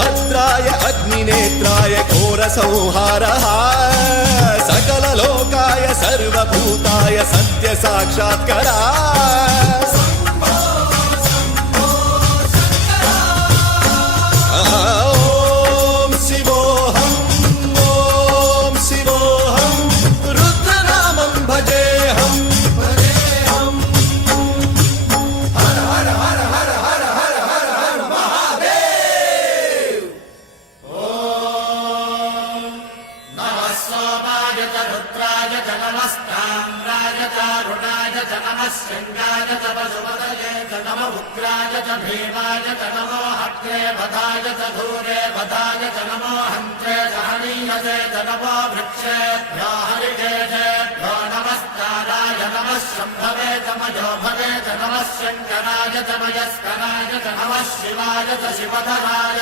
भद्राय अग्निनेत्राय घोरसंहारः सकललोकाय सर्वभूताय सत्यसाक्षात्करा शृंगाय च पशुपतये च नम उग्राय च भीमाय च नमो हत्रे वधाय च धूरे वधाय च नमो हन्त्रे च हनीयसे च नमो वृक्षेभ्यो हरिकेशेभ्यो नमस्काराय नमः शम्भवे च मयो भवे च नमः शङ्कराय च मयस्कराय च नमः शिवाय च शिवधराय